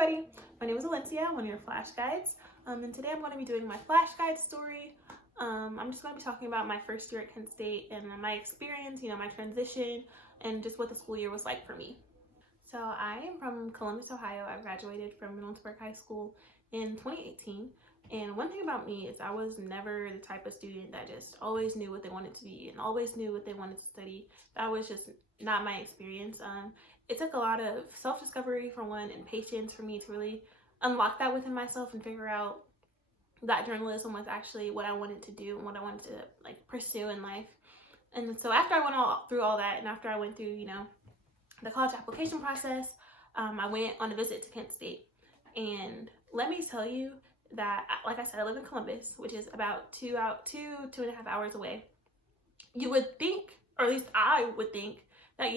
everybody, my name is Alencia, I'm one of your flash guides, and today I'm going to be doing my flash guide story. I'm just going to be talking about my first year at Kent State and my experience, my transition, and just what the school year was like for me. So I am from Columbus, Ohio. I graduated from Middlesbrough High School in 2018. And one thing about me is I was never the type of student that just always knew what they wanted to be and always knew what they wanted to study. That was just not my experience. It took a lot of self-discovery for one and patience for me to really unlock that within myself and figure out that journalism was actually what I wanted to do and what I wanted to pursue in life. And so after I went through all that, and after I went through, the college application process, I went on a visit to Kent State. And let me tell you that, like I said, I live in Columbus, which is about 2.5 hours away. You would think, or at least I would think, that,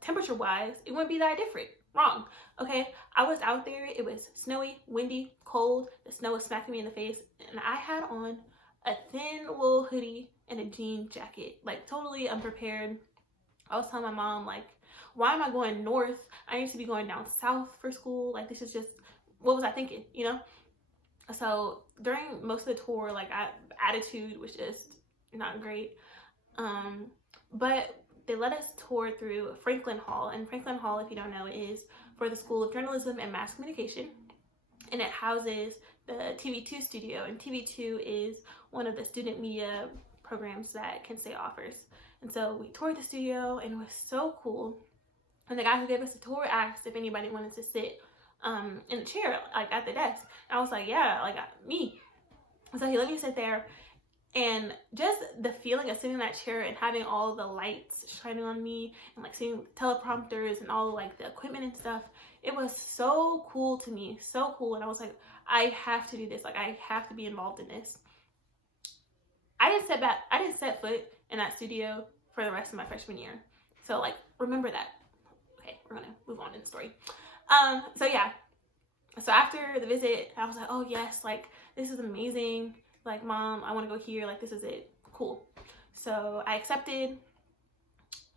temperature wise, it wouldn't be that different. Wrong. Okay, I was out there, it was snowy, windy, cold, the snow was smacking me in the face, and I had on a thin little hoodie and a jean jacket, totally unprepared. I was telling my mom, why am I going north? I need to be going down south for school. This is just, what was I thinking, So during most of the tour, attitude was just not great. But they let us tour through Franklin Hall, and Franklin Hall, if you don't know, is for the School of Journalism and Mass Communication, and it houses the TV2 studio, and TV2 is one of the student media programs that Kent State offers. And so we toured the studio, and it was so cool. And the guy who gave us the tour asked if anybody wanted to sit in a chair, at the desk. And I was like, yeah, me. So he let me sit there. And just the feeling of sitting in that chair and having all the lights shining on me and seeing teleprompters and all the equipment and stuff, it was so cool to me, so cool. And I was like, I have to do this. I have to be involved in this. I didn't set foot in that studio for the rest of my freshman year. So remember that. Okay, we're gonna move on in the story. So yeah. So after the visit, I was like, oh yes, this is amazing. Mom, I want to go here. This is it. Cool. So I accepted.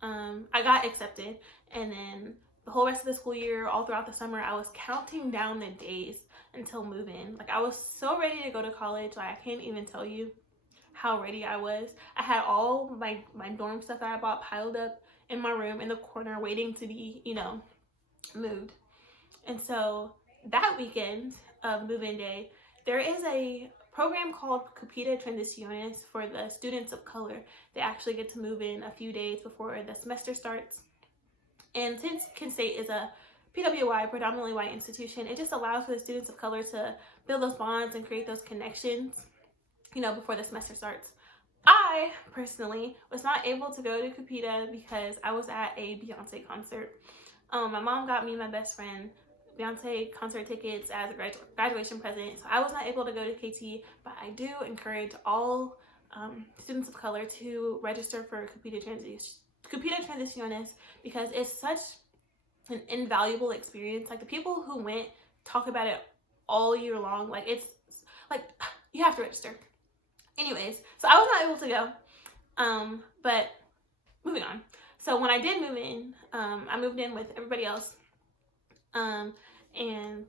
I got accepted. And then the whole rest of the school year, all throughout the summer, I was counting down the days until move-in. I was so ready to go to college. I can't even tell you how ready I was. I had all my dorm stuff that I bought piled up in my room in the corner waiting to be, moved. And so that weekend of move-in day, there is a program called Capita Transiciones for the students of color. They actually get to move in a few days before the semester starts. And since Kent State is a PWI, predominantly white institution, it just allows for the students of color to build those bonds and create those connections, before the semester starts. I personally was not able to go to Capita because I was at a Beyonce concert. My mom got me and my best friend Beyonce concert tickets as a graduation present, so I was not able to go to KT, but I do encourage all students of color to register for Capita Transiciones because it's such an invaluable experience. The people who went talk about it all year long. It's you have to register. Anyways, so I was not able to go, but moving on. So when I did move in, I moved in with everybody else. And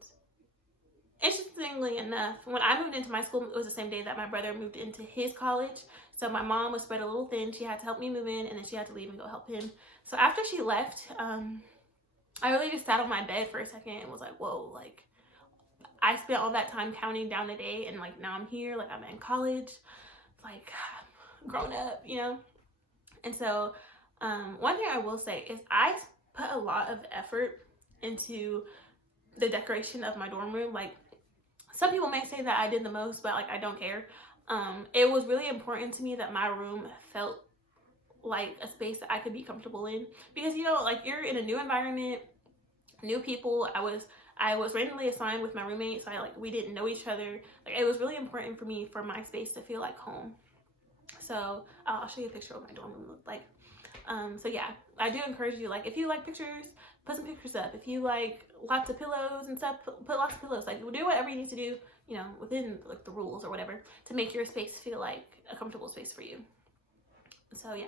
interestingly enough, when I moved into my school, it was the same day that my brother moved into his college. So my mom was spread a little thin. She had to help me move in, and then she had to leave and go help him. So after she left, I really just sat on my bed for a second and was like, whoa, I spent all that time counting down the day, and now I'm here, I'm in college, grown up, And so, one thing I will say is I put a lot of effort into the decoration of my dorm room. Some people may say that I did the most, but I don't care. It was really important to me that my room felt like a space that I could be comfortable in, because you're in a new environment, new people. I was randomly assigned with my roommate, so we didn't know each other. It was really important for me for my space to feel like home. So I'll show you a picture of what my dorm room looked like. So yeah, I do encourage you, if you like pictures, put some pictures up. If you like lots of pillows and stuff, put lots of pillows. Do whatever you need to do, within the rules or whatever, to make your space feel like a comfortable space for you. So yeah.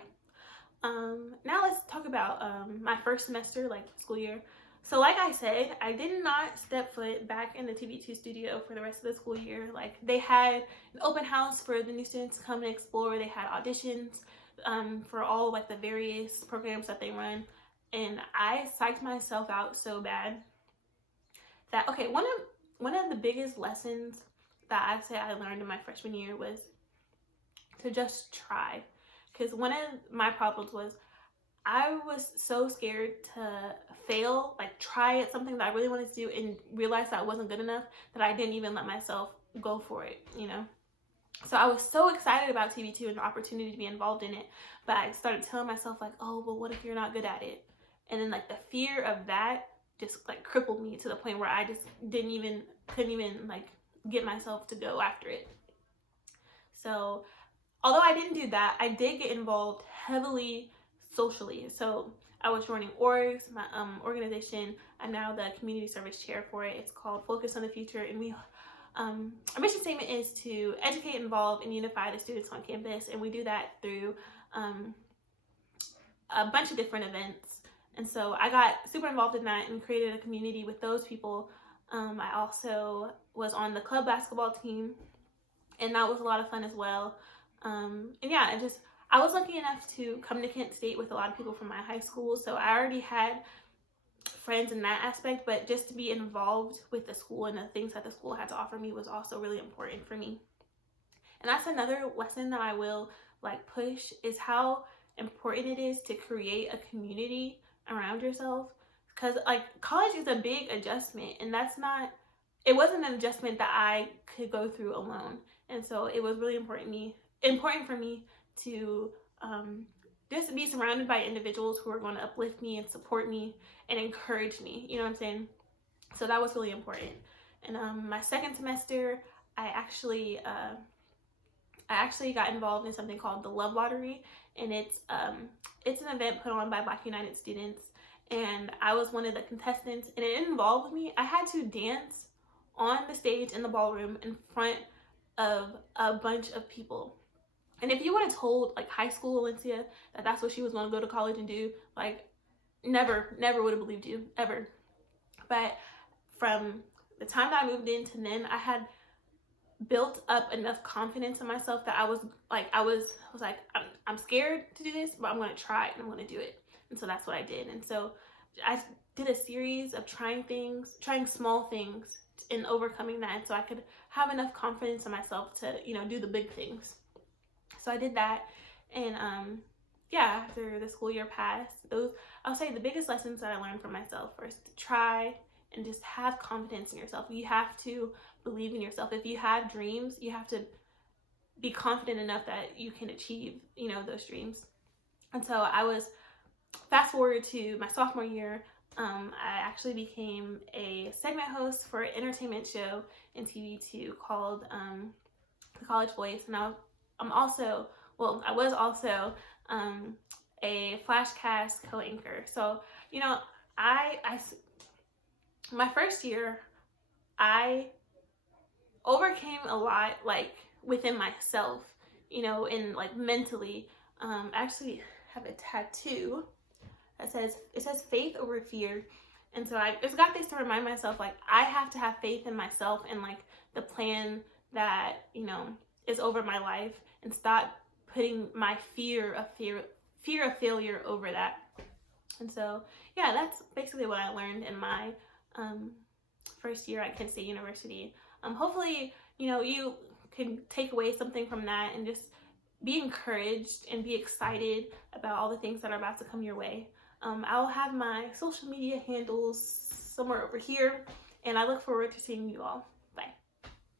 Now let's talk about my first semester, school year. So like I said, I did not step foot back in the TB2 studio for the rest of the school year. Like, they had an open house for the new students to come and explore. They had auditions for all like the various programs that they run. And I psyched myself out so bad that, okay, one of the biggest lessons that I say I learned in my freshman year was to just try. Because one of my problems was I was so scared to fail, like try at something that I really wanted to do and realize that I wasn't good enough, that I didn't even let myself go for it, you know? So I was so excited about TB2 and the opportunity to be involved in it, but I started telling myself like, oh, well, what if you're not good at it? And then like the fear of that just like crippled me to the point where I just couldn't even like get myself to go after it. So although I didn't do that, I did get involved heavily socially. So I was joining orgs, my organization. I'm now the community service chair for it. It's called Focus on the Future, and we our mission statement is to educate, involve, and unify the students on campus, and we do that through a bunch of different events. And so I got super involved in that and created a community with those people. I also was on the club basketball team, and that was a lot of fun as well. And yeah, I was lucky enough to come to Kent State with a lot of people from my high school, so I already had friends in that aspect, but just to be involved with the school and the things that the school had to offer me was also really important for me. And that's another lesson that I will like push, is how important it is to create a community around yourself, because like college is a big adjustment, and it wasn't an adjustment that I could go through alone. And so it was really important for me to just be surrounded by individuals who are going to uplift me and support me and encourage me, you know what I'm saying? So that was really important. And my second semester, I actually got involved in something called the Love Lottery, and it's an event put on by Black United students, and I was one of the contestants, and it involved me. I had to dance on the stage in the ballroom in front of a bunch of people. And if you would have told like high school Alencia that that's what she was going to go to college and do, like never would have believed you, ever. But from the time that I moved in to then, I had built up enough confidence in myself that I was like, I'm scared to do this, but I'm going to try it and I'm going to do it. And so that's what I did. And so I did a series of trying small things and overcoming that, so I could have enough confidence in myself to, you know, do the big things. So I did that, and yeah, after the school year passed, I'll say the biggest lessons that I learned from myself was to try and just have confidence in yourself. You have to believe in yourself. If you have dreams, you have to be confident enough that you can achieve, you know, those dreams. And so fast forward to my sophomore year, I actually became a segment host for an entertainment show in TV2 called The College Voice, and I was also a Flashcast co-anchor. So, you know, my first year, I overcame a lot, like within myself, you know, and like mentally. I actually have a tattoo that says faith over fear. And so I just got this to remind myself, like, I have to have faith in myself and like the plan that, you know, is over my life, and stop putting my fear of failure over that. And so yeah, that's basically what I learned in my first year at Kent State University. Hopefully, you know, you can take away something from that and just be encouraged and be excited about all the things that are about to come your way. I'll have my social media handles somewhere over here, and I look forward to seeing you all.